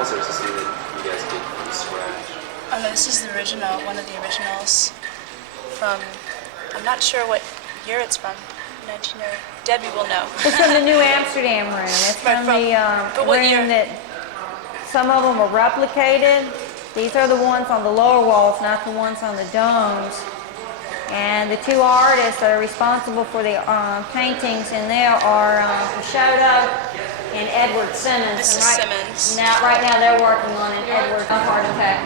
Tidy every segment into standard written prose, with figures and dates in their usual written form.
originals, or is this something that you guys did from scratch? Oh no, this is the original, one of the originals from, I'm not sure what year it's from. 1900. Debbie will know. It's from the New Amsterdam room. It's from the room that some of them are replicated. These are the ones on the lower walls, not the ones on the domes. And the two artists that are responsible for the paintings in there are Peixoto and Edward Simmons. This is Simmons. Right now they're working on an Edward heart attack.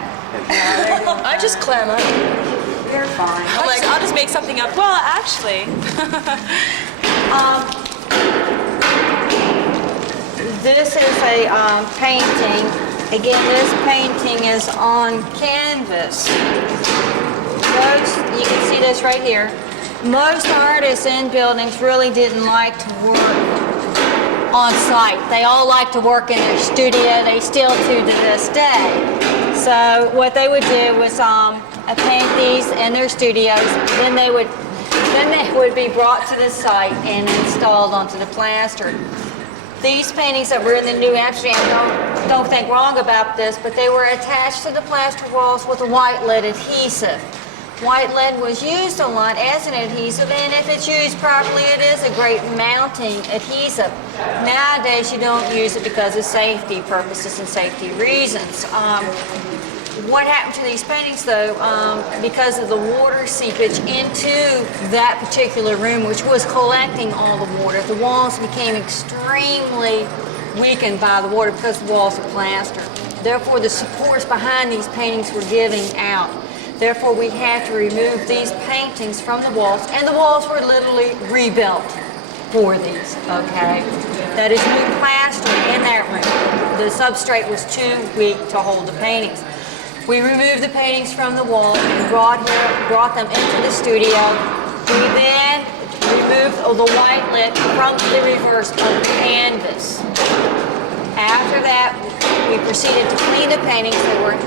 I just clam up. You're fine. I'm like, I'll just make something up. Well, actually. This is a painting. Again, this painting is on canvas. You can see this right here. Most artists in buildings really didn't like to work on site. They all like to work in their studio. They still do to this day. So what they would do was paint these in their studios. Then they would be brought to the site and installed onto the plaster. These paintings that were in the New Amsterdam, don't think wrong about this, but they were attached to the plaster walls with a white lead adhesive. White lead was used a lot as an adhesive, and if it's used properly, it is a great mounting adhesive. Nowadays, you don't use it because of safety purposes and safety reasons. What happened to these paintings, though, because of the water seepage into that particular room, which was collecting all the water, the walls became extremely weakened by the water because the walls are plaster. Therefore, the supports behind these paintings were giving out. Therefore, we had to remove these paintings from the walls, and the walls were literally rebuilt for these, okay? That is new plaster in that room. The substrate was too weak to hold the paintings. We removed the paintings from the wall and brought them into the studio. We then removed the white lid from the reverse of the canvas. After that, we proceeded to clean the paintings. They were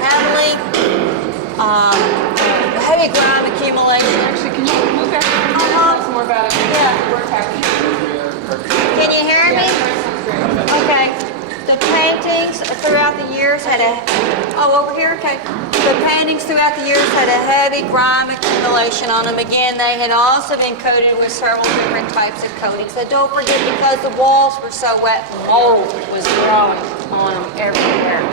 heavy grime accumulation. Actually, can you look at some more about it? Yeah. We're happy. Can you hear me? Okay. The paintings throughout the years had over here, okay. The paintings throughout the years had a heavy grime accumulation on them. Again, they had also been coated with several different types of coatings. So don't forget, because the walls were so wet, mold was growing on them everywhere.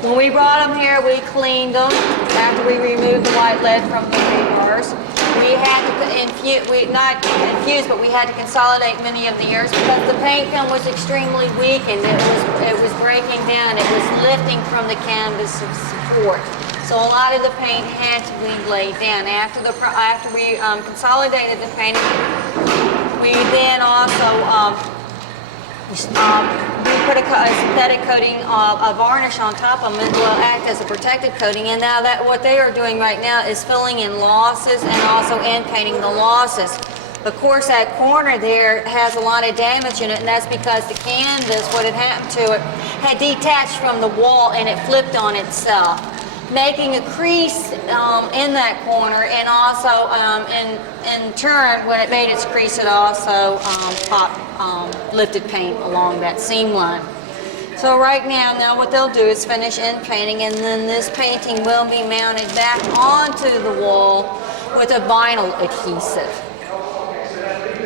When we brought them here, we cleaned them after we removed the white lead from the reverse. We had to not infuse, but we had to consolidate many of the years because the paint film was extremely weak and it was breaking down. It was lifting from the canvas support. So a lot of the paint had to be laid down. After we consolidated the painting, we then also we put a synthetic coating of varnish on top of them. It will act as a protective coating, and now what they are doing right now is filling in losses and also end painting the losses. Of course, that corner there has a lot of damage in it, and that's because the canvas, what had happened to it, had detached from the wall and it flipped on itself, making a crease in that corner, and also in turn, when it made its crease, it also lifted paint along that seam line. So right now what they'll do is finish in painting, and then this painting will be mounted back onto the wall with a vinyl adhesive.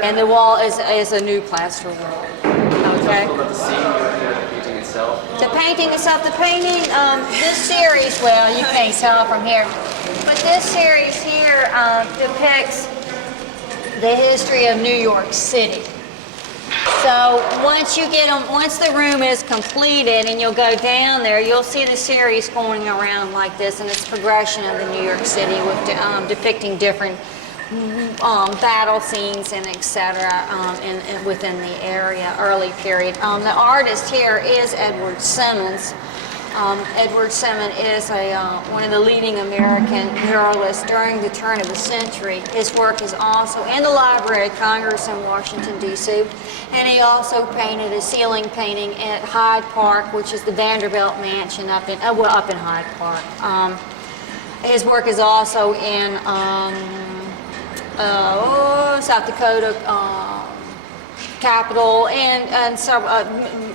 And the wall is a new plaster wall. Okay. The painting itself, this series, well, you can't tell from here, but this series here depicts the history of New York City. So once the room is completed and you'll go down there, you'll see the series going around like this, and it's progression of the New York City with depicting different battle scenes and etc. Within the area, early period. The artist here is Edward Simmons. Edward Simmons is one of the leading American muralists during the turn of the century. His work is also in the Library of Congress in Washington, D.C., and he also painted a ceiling painting at Hyde Park, which is the Vanderbilt Mansion up in Hyde Park. His work is also in South Dakota Capitol, and several,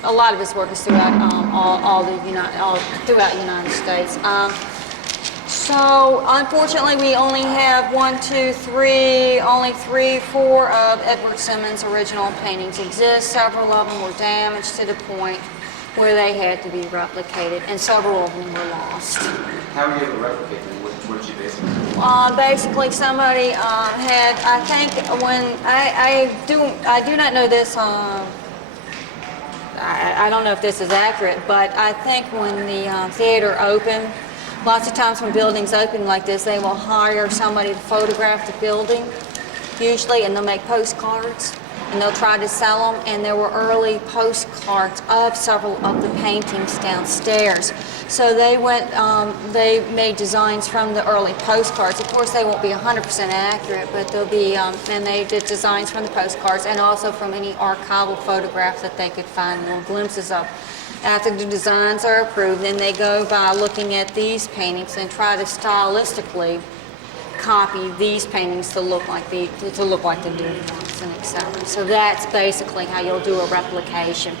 a lot of his work is throughout all throughout the United States. So unfortunately, we only have only four of Edward Simmons' original paintings exist. Several of them were damaged to the point where they had to be replicated, and several of them were lost. How were you able to replicate them? What did you base it on? Basically, somebody had, I think, when I do not know this. I don't know if this is accurate, but I think when the theater opened, lots of times when buildings open like this, they will hire somebody to photograph the building, usually, and they'll make postcards, and they'll try to sell them. And there were early postcards of several of the paintings downstairs. So they made designs from the early postcards. Of course, they won't be 100% accurate, but they'll be, and they did designs from the postcards and also from any archival photographs that they could find little glimpses of. After the designs are approved, then they go by looking at these paintings and try to stylistically copy these paintings to look like the new ones, and etc. So that's basically how you'll do a replication.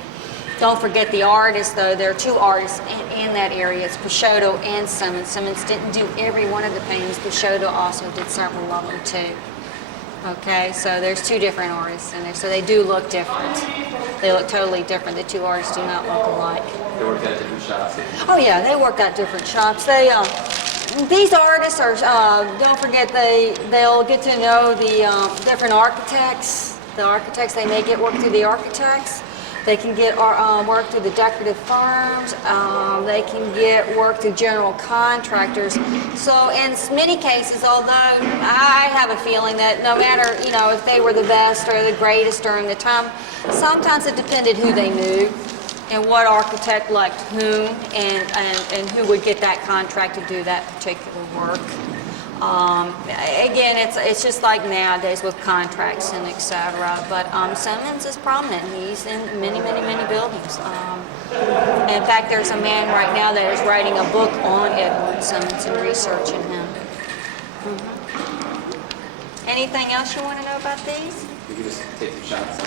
Don't forget the artists, though. There are two artists in that area. It's Peixoto and Simmons. Simmons didn't do every one of the paintings. Peixoto also did several of them too. Okay, so there's two different artists in there, so they do look different. They look totally different. The two artists do not look alike. They worked at different shops. Oh yeah, they work at different shops. These artists are, don't forget, they'll get to know the different architects. The architects, they may get work through the architects. They can get work through the decorative firms. They can get work through general contractors. So in many cases, although I have a feeling that no matter, if they were the best or the greatest during the time, sometimes it depended who they knew and what architect liked whom, and who would get that contract to do that particular work. Again, it's just like nowadays with contracts and etc. But Simmons is prominent. He's in many buildings. In fact, there's a man right now that is writing a book on Edward Simmons and researching him. Anything else you want to know about these? We could just take some shots.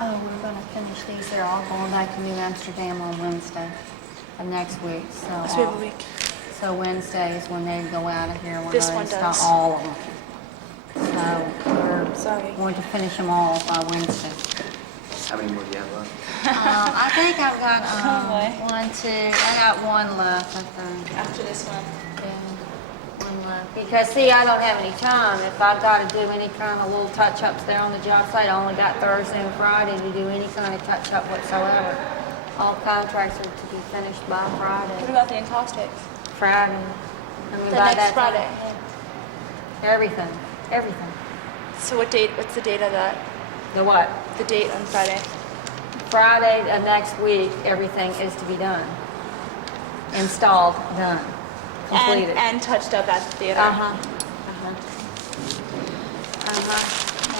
Oh, we're going to finish these. They're all going back to New Amsterdam on Wednesday of next week. So we have a week. So Wednesday is when they go out of here. We're This going one to install does. all of them. So we're Sorry. going to finish them all by Wednesday. How many more do you have left? I think I've got Oh, boy. I got one left, I think. After this one. Yeah, one left. Because, see, I don't have any time. If I've got to do any kind of little touch-ups there on the job site, I only got Thursday and Friday to do any kind of touch-up whatsoever. All contracts are to be finished by What Friday. about the encaustics? Friday. I mean, The by next that time, Friday. everything. Everything. So what date? What's the date of that? The what? The date on Friday. Friday of next week, everything is to be done. Installed, done, completed. And touched up at the theater.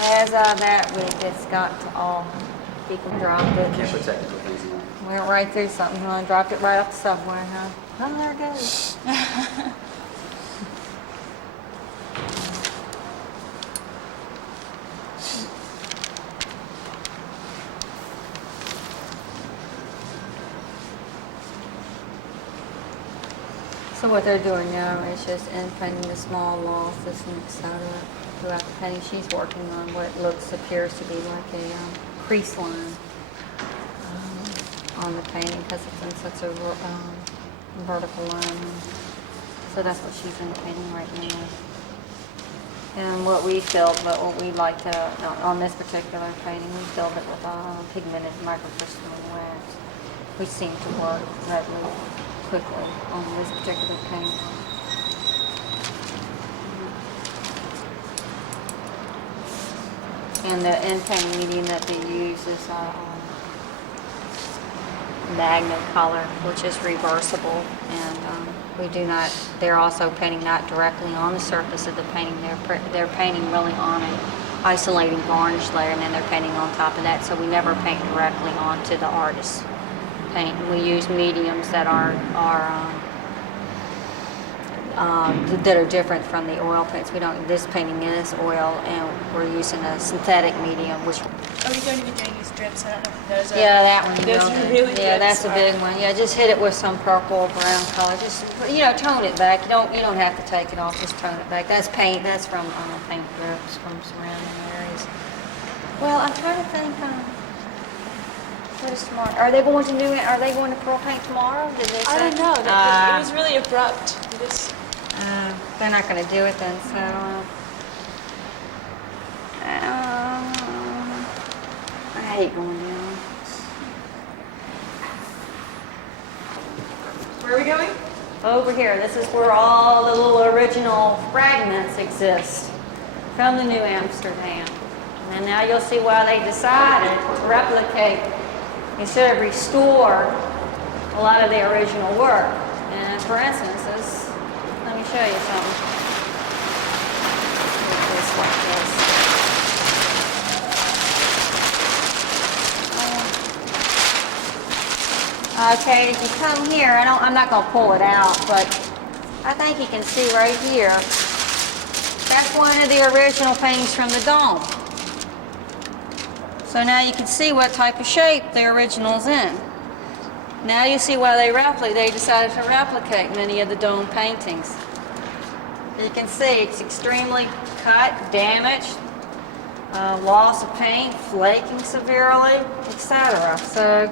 As of that week, it's got to all be dropped. Can't put technical things in there. Went right through something, huh? Dropped it right off the subway, huh? Oh, there it goes. So what they're doing now is just painting the small losses and et cetera throughout the painting. She's working on what appears to be like a crease line on the painting because it's in such a vertical line. So that's what she's in painting right now. And what we like to, on this particular painting, we filled it with pigmented microcrystalline wax, which seemed to work readily, quickly on this particular paint. And the end painting medium that they use is Magna color, which is reversible, and they're also painting not directly on the surface of the painting, they're painting really on an isolating varnish layer, and then they're painting on top of that, so we never paint directly onto the artist's paint. We use mediums that are different from the oil paints. This painting is oil, and we're using a synthetic medium, which Oh, you don't even use drips. I don't know if those are. yeah, that one. Those are really yeah, good. that's a big one. Yeah, just hit it with some purple or brown color. Just tone it back. You don't have to take it off. Just tone it back. That's paint. That's from paint drips from surrounding areas. Well, I'm trying to think. What is tomorrow? Are they going to pearl paint tomorrow? Did they say? I don't know. It was really abrupt. They're not going to do it then. So. I hate going down. Where are we going? Over here, this is where all the little original fragments exist from the New Amsterdam. And now you'll see why they decided to replicate instead of restore a lot of the original work. And for instance, let me show you something. It's like this. Okay, if you come here, I'm not going to pull it out, but I think you can see right here. That's one of the original paintings from the dome. So now you can see what type of shape the original's in. Now you see why they decided to replicate many of the dome paintings. You can see it's extremely cut, damaged, loss of paint, flaking severely, etc. So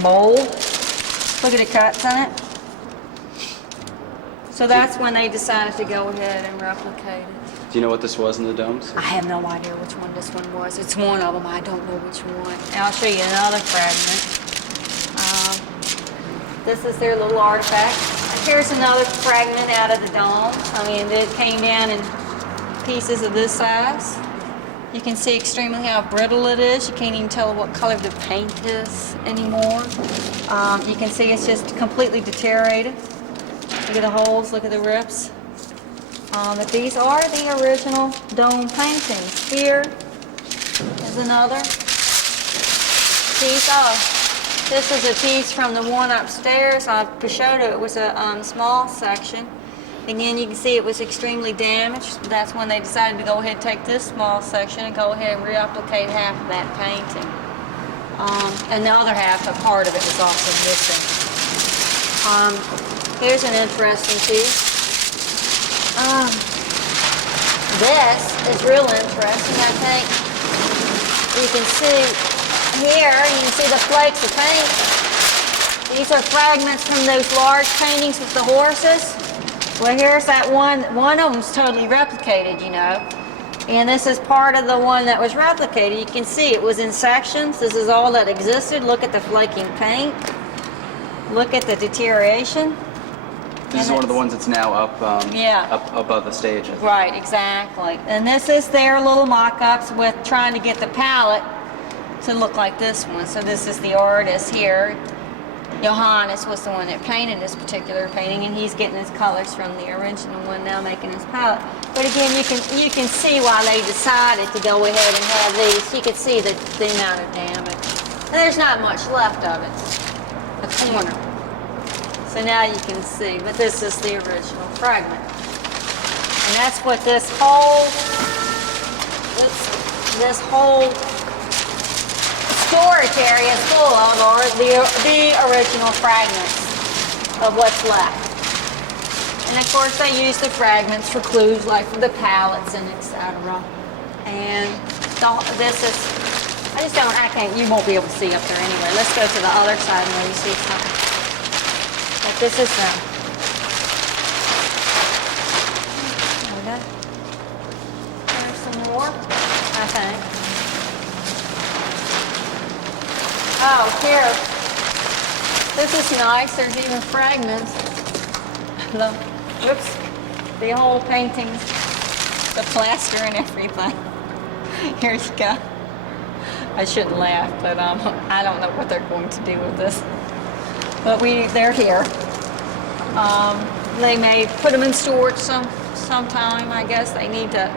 mold. Look at the cuts on it. So that's when they decided to go ahead and replicate it. Do you know what this was in the domes? I have no idea which one this one was. It's one of them. I don't know which one. And I'll show you another fragment. This is their little artifact. Here's another fragment out of the dome. I mean, it came down in pieces of this size. You can see extremely how brittle it is. You can't even tell what color the paint is anymore. You can see it's just completely deteriorated. Look at the holes, look at the rips. But these are the original dome paintings. Here is another piece. This is a piece from the one upstairs. I showed it was a small section. Again, you can see it was extremely damaged. That's when they decided to go ahead and take this small section and go ahead and replicate half of that painting. And the other half, a part of it was also missing. Here's an interesting piece. This is real interesting, I think. You can see here, you can see the flakes of paint. These are fragments from those large paintings with the horses. Well, here's that one of them's totally replicated, And this is part of the one that was replicated. You can see it was in sections. This is all that existed. Look at the flaking paint. Look at the deterioration. This is one of the ones that's now up above the stage. Right, exactly. And this is their little mock-ups with trying to get the palette to look like this one. So this is the artist here. Johannes was the one that painted this particular painting, and he's getting his colors from the original one now, making his palette. But again, you can see why they decided to go ahead and have these. You can see the amount of damage. And there's not much left of it. A corner. So now you can see, but this is the original fragment. And that's what this whole storage area is full of, are the original fragments of what's left. And of course, they use the fragments for clues, like for the pallets and etc. And this is, I can't, you won't be able to see up there anyway. Let's go to the other side and maybe see something. But this is there's some more, I think. Oh, here. This is nice. There's even fragments. The whole paintings, the plaster and everything. Here you go. I shouldn't laugh, but I don't know what they're going to do with this. But they're here. They may put them in storage sometime. I guess they need to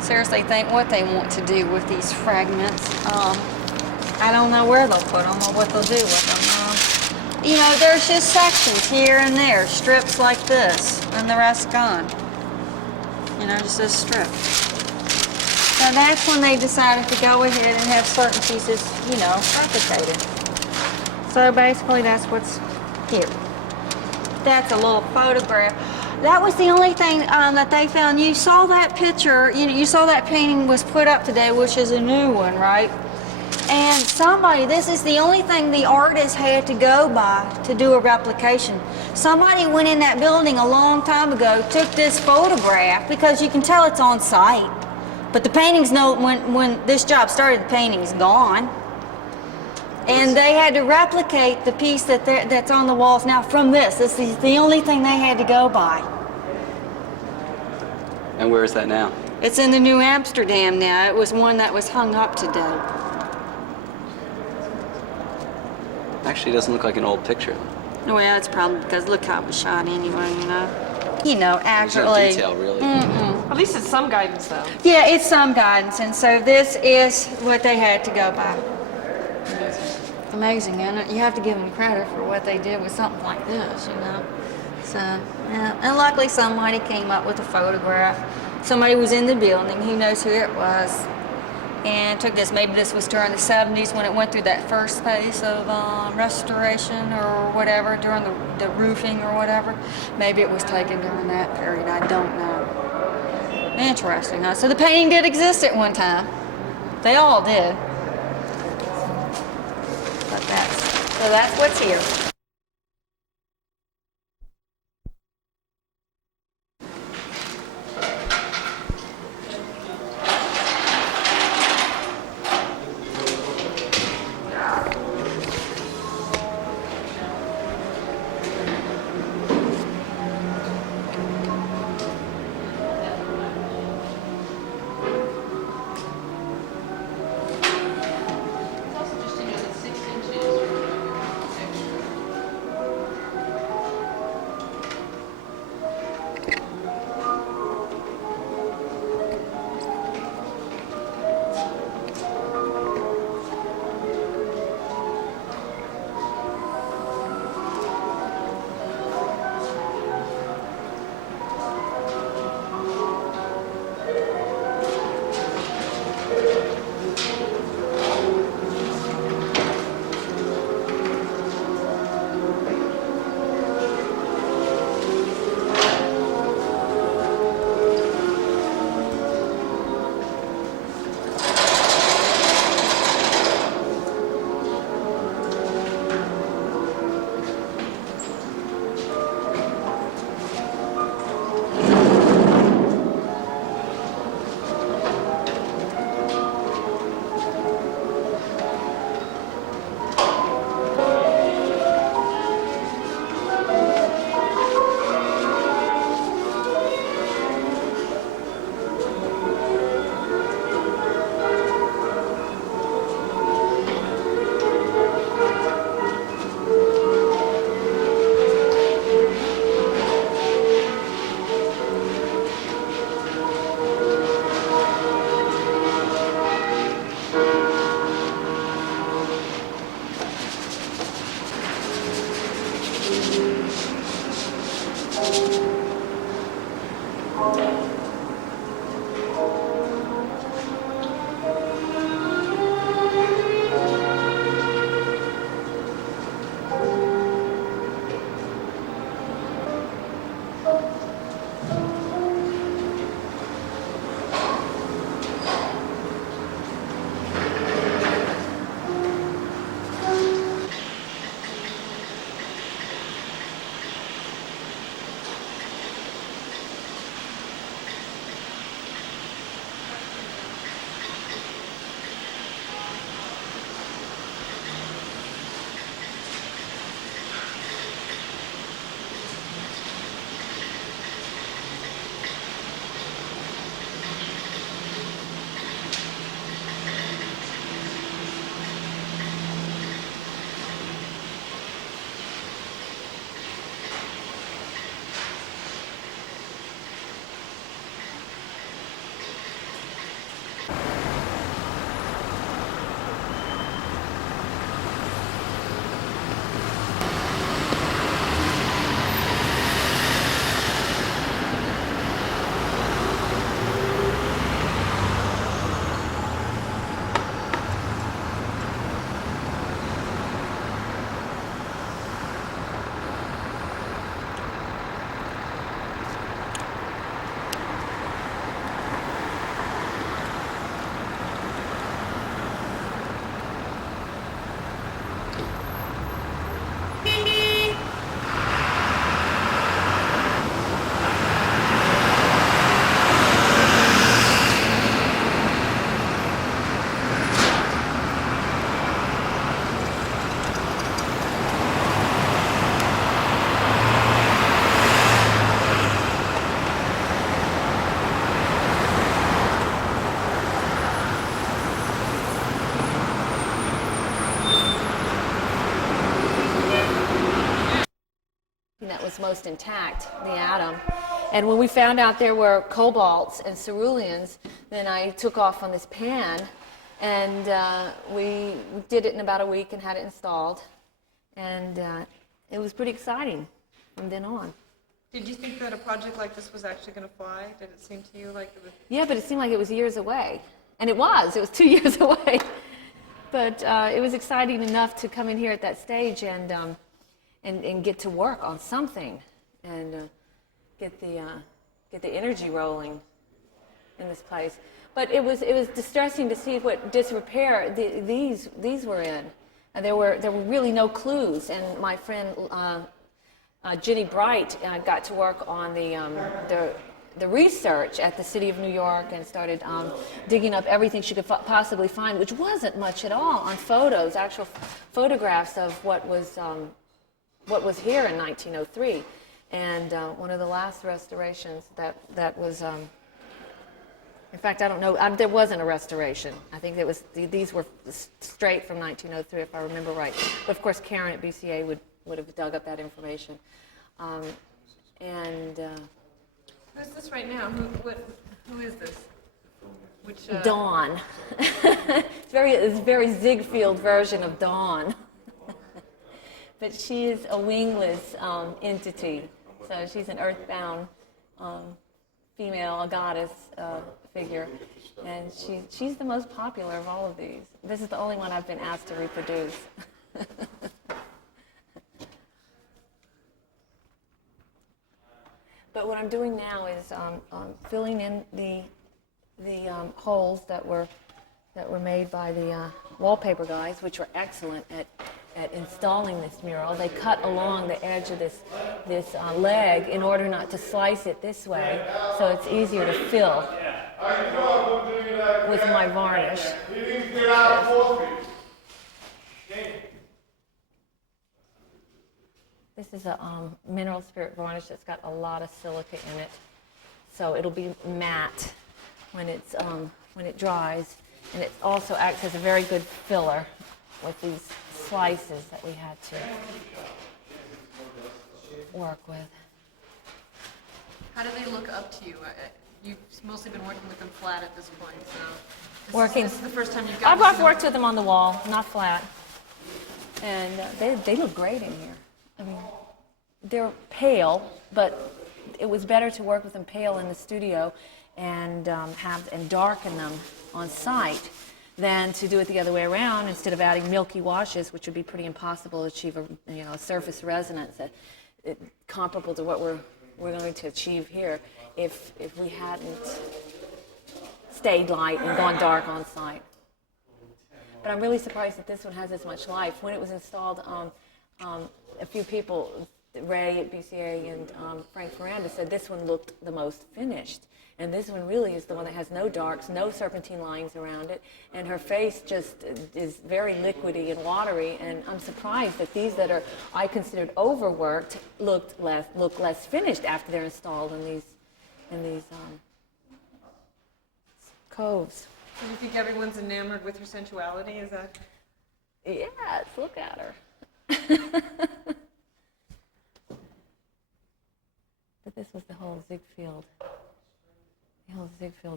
seriously think what they want to do with these fragments. I don't know where they'll put them or what they'll do with them. You know, there's just sections here and there, strips like this, and the rest gone. You know, just a strip. So that's when they decided to go ahead and have certain pieces, you know, replicated. So basically that's what's here. That's a little photograph. That was the only thing that they found. You saw that picture, you saw that painting was put up today, which is a new one, right? And this is the only thing the artist had to go by to do a replication. Somebody went in that building a long time ago, took this photograph, because you can tell it's on site. But the painting's when this job started, the painting's gone. And they had to replicate the piece that's on the walls now from this. This is the only thing they had to go by. And where is that now? It's in the New Amsterdam now. It was one that was hung up today. Actually, it doesn't look like an old picture. Well, it's probably because look how it was shot anyway, you know. You know, There's no actually. detail, really. At least it's some guidance, though. Yeah, it's some guidance, and so this is what they had to go by. Amazing, isn't it? You have to give them credit for what they did with something like this, you know. So, yeah. And luckily somebody came up with a photograph. Somebody was in the building, who knows who it was, and took this. Maybe this was during the 70s when it went through that first phase of restoration or whatever, during the roofing or whatever. Maybe it was taken during that period, I don't know. Interesting, huh? So the painting did exist at one time. They all did. But that's what's here. was most intact, the atom. And when we found out there were cobalts and ceruleans, then I took off on this pan, and we did it in about a week and had it installed. And it was pretty exciting from then on. Did you think that a project like this was actually going to fly? Did it seem to you like it was? Yeah, but it seemed like it was years away. And it was 2 years away. But it was exciting enough to come in here at that stage and get to work on something and get the energy rolling in this place. But it was distressing to see what disrepair these were in. And there were really no clues. And my friend Jenny Bright got to work on the research at the City of New York and started digging up everything she could possibly find, which wasn't much at all, on photos, actual photographs of what was here in 1903. And one of the last restorations that was, in fact, I don't know, there wasn't a restoration. I think these were straight from 1903, if I remember right. But of course, Karen at BCA would have dug up that information. Who's this right now? Who is this? Which Dawn. It's a very Ziegfeld version of Dawn. But she is a wingless entity. So she's an earthbound female, a goddess figure. And she's the most popular of all of these. This is the only one I've been asked to reproduce. But what I'm doing now is filling in the holes that were made by the wallpaper guys, which were excellent at installing this mural. They cut along the edge of this leg in order not to slice it this way, so it's easier to fill with my varnish. This is a mineral spirit varnish that's got a lot of silica in it, so it'll be matte when it dries, and it also acts as a very good filler with these slices that we had to work with. How do they look up to you? You've mostly been working with them flat at this point, so this is the first time you've got. I've worked with them on the wall, not flat, and they look great in here. I mean, they're pale, but it was better to work with them pale in the studio and darken them on site than to do it the other way around. Instead of adding milky washes, which would be pretty impossible to achieve a surface resonance comparable to what we're going to achieve here if we hadn't stayed light and gone dark on site. But I'm really surprised that this one has as much life. When it was installed, a few people, Ray at BCA and Frank Ferranda, said this one looked the most finished. And this one really is the one that has no darks, no serpentine lines around it, and her face just is very liquidy and watery. And I'm surprised that these that I considered overworked look less finished after they're installed in these coves. Do you think everyone's enamored with her sensuality? Is that? Yes, look at her. But this was the whole Ziegfeld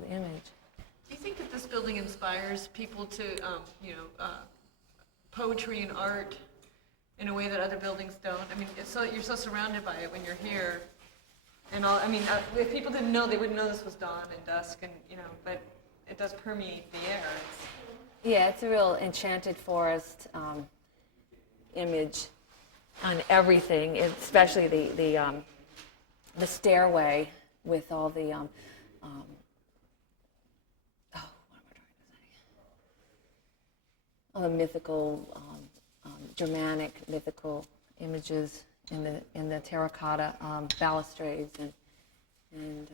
image. Do you think that this building inspires people to, poetry and art in a way that other buildings don't? I mean, you're so surrounded by it when you're here, and all. I mean, if people didn't know, they wouldn't know this was dawn and dusk, and but it does permeate the air. It's a real enchanted forest image on everything, especially the stairway with all the all the mythical, Germanic mythical images in the terracotta balustrades and.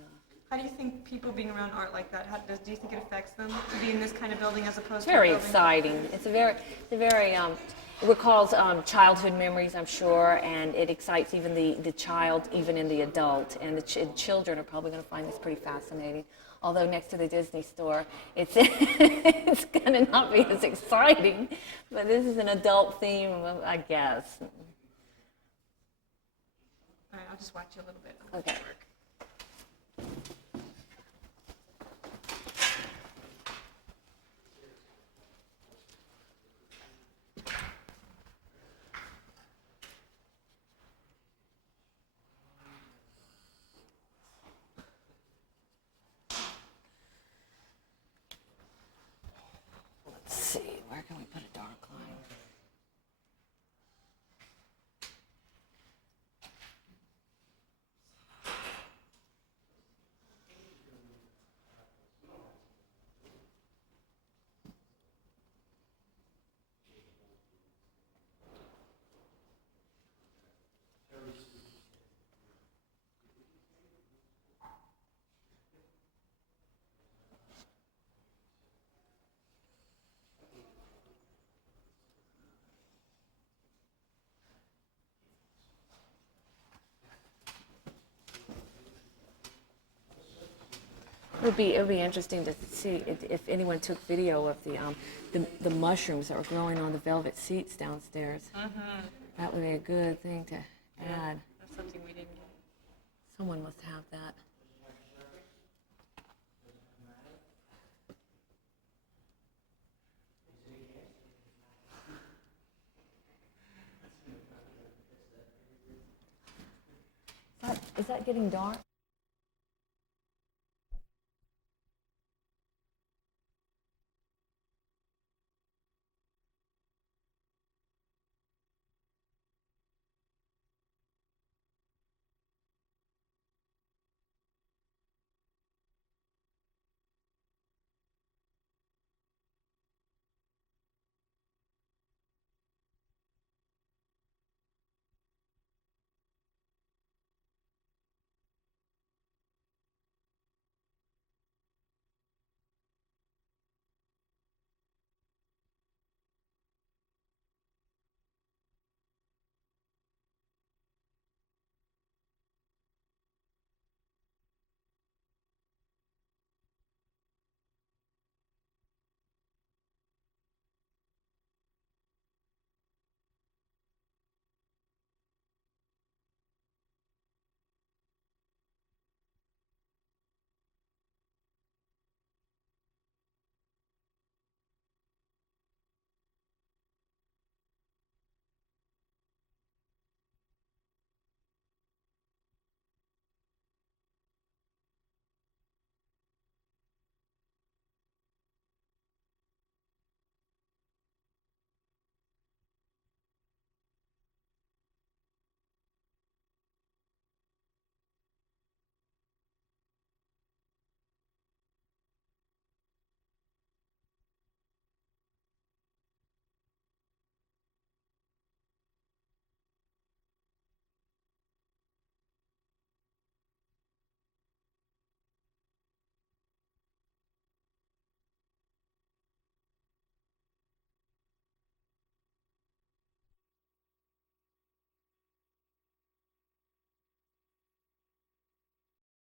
How do you think people being around art like that? Do you think it affects them to be in this kind of building as opposed to very a building? Exciting. It's a very it recalls childhood memories, I'm sure, and it excites even the child, even in the adult. And the children are probably going to find this pretty fascinating. Although next to the Disney store, it's it's going to not be as exciting. But this is an adult theme, I guess. All right, I'll just watch you a little bit. I'll Okay. work. Let's see, where can we put a dark line? It would be interesting to see if anyone took video of the mushrooms that were growing on the velvet seats downstairs. That would be a good thing to add. That's something we didn't get. Someone must have that. Is that getting dark?